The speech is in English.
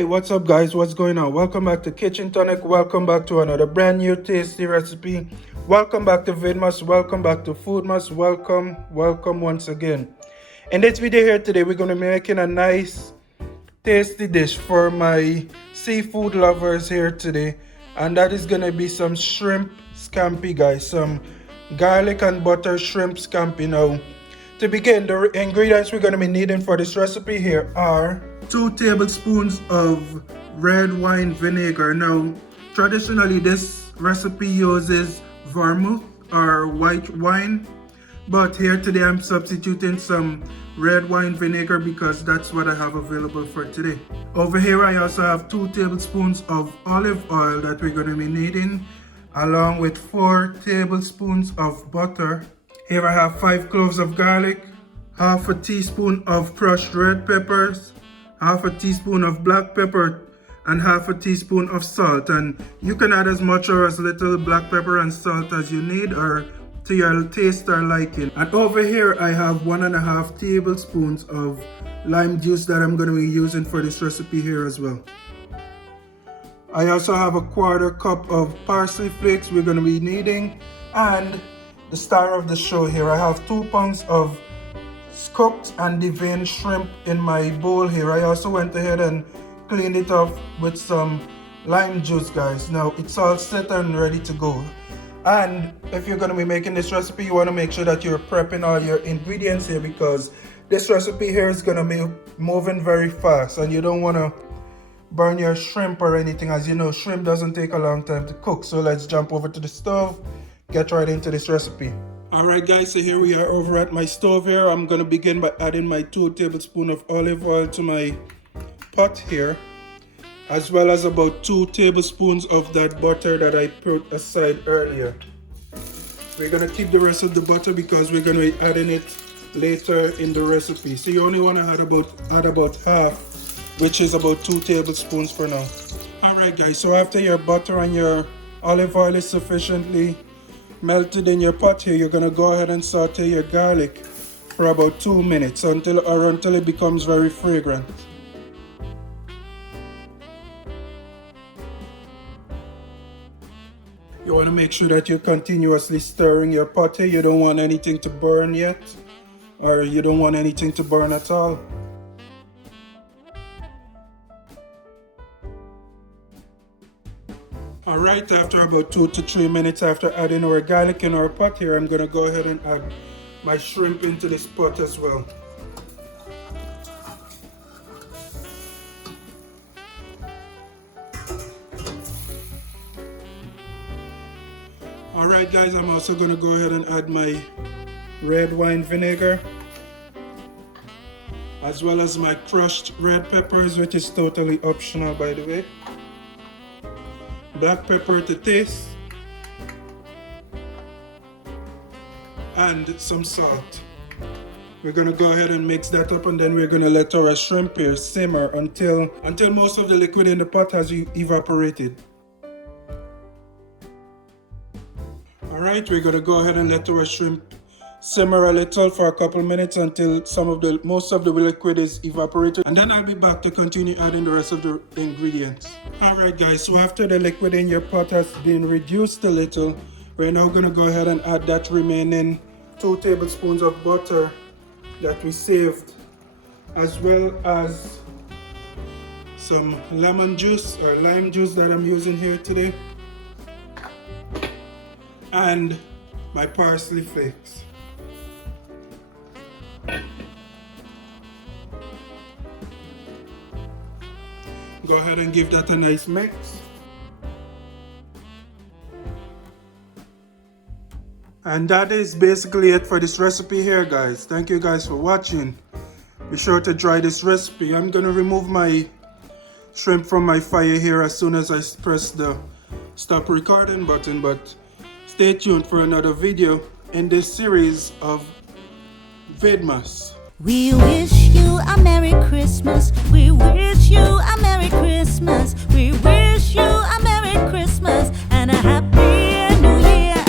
Hey, what's up guys? What's going on? Welcome back to Kchin Tonic. Welcome back to another brand new tasty recipe. Welcome back to Vidmas. Welcome back to Foodmas. Welcome once again. In this video here today, we're going to be making a nice tasty dish for my seafood lovers here today. And that is going to be some shrimp scampi, guys. Some garlic and butter shrimp scampi. Now, to begin, the ingredients we're going to be needing for this recipe here are 2 tablespoons of red wine vinegar. Now, traditionally this recipe uses vermouth or white wine, but here today I'm substituting some red wine vinegar because that's what I have available for today. Over here I also have 2 tablespoons of olive oil that we're going to be needing, along with 4 tablespoons of butter. Here I have 5 cloves of garlic, half a teaspoon of crushed red peppers, half a teaspoon of black pepper, and half a teaspoon of salt. And you can add as much or as little black pepper and salt as you need, or to your taste or liking. And over here I have 1.5 tablespoons of lime juice that I'm going to be using for this recipe here as well. I also have a 1/4 cup of parsley flakes we're going to be needing, and the star of the show here, I have 2 pounds of cooked and deveined shrimp in my bowl here. I also went ahead and cleaned it off with some lime juice, guys. Now it's all set and ready to go. And if you're going to be making this recipe, you want to make sure that you're prepping all your ingredients here, because this recipe here is going to be moving very fast and you don't want to burn your shrimp or anything. As you know, shrimp doesn't take a long time to cook. So let's jump over to the stove, get right into this recipe. Alright guys, so here we are over at my stove here. I'm going to begin by adding my 2 tablespoons of olive oil to my pot here, as well as about 2 tablespoons of that butter that I put aside earlier. We're going to keep the rest of the butter because we're going to be adding it later in the recipe. So you only want to add about half, which is about 2 tablespoons for now. Alright guys, so after your butter and your olive oil is sufficiently melted in your pot here, you're going to go ahead and saute your garlic for about 2 minutes until it becomes very fragrant. You want to make sure that you're continuously stirring your pot here. You don't want anything to burn yet, or you don't want anything to burn at all. Alright, after about 2 to 3 minutes after adding our garlic in our pot here, I'm going to go ahead and add my shrimp into this pot as well. Alright guys, I'm also going to go ahead and add my red wine vinegar, as well as my crushed red peppers, which is totally optional by the way. Black pepper to taste, and some salt. We're going to go ahead and mix that up, and then we're going to let our shrimp here simmer until most of the liquid in the pot has evaporated. Alright, we're going to go ahead and let our shrimp simmer a little for a couple minutes until most of the liquid is evaporated, and then I'll be back to continue adding the rest of the ingredients. Alright guys, so after the liquid in your pot has been reduced a little, we're now going to go ahead and add that remaining 2 tablespoons of butter that we saved, as well as some lemon juice or lime juice that I'm using here today, and my parsley flakes. Go ahead and give that a nice mix. And that is basically it for this recipe here, guys. Thank you guys for watching. Be sure to try this recipe. I'm gonna remove my shrimp from my fire here as soon as I press the stop recording button, but stay tuned for another video in this series of Vidmas. We wish you a Merry Christmas. We wish you a Merry Christmas. We wish you a Merry Christmas and a Happy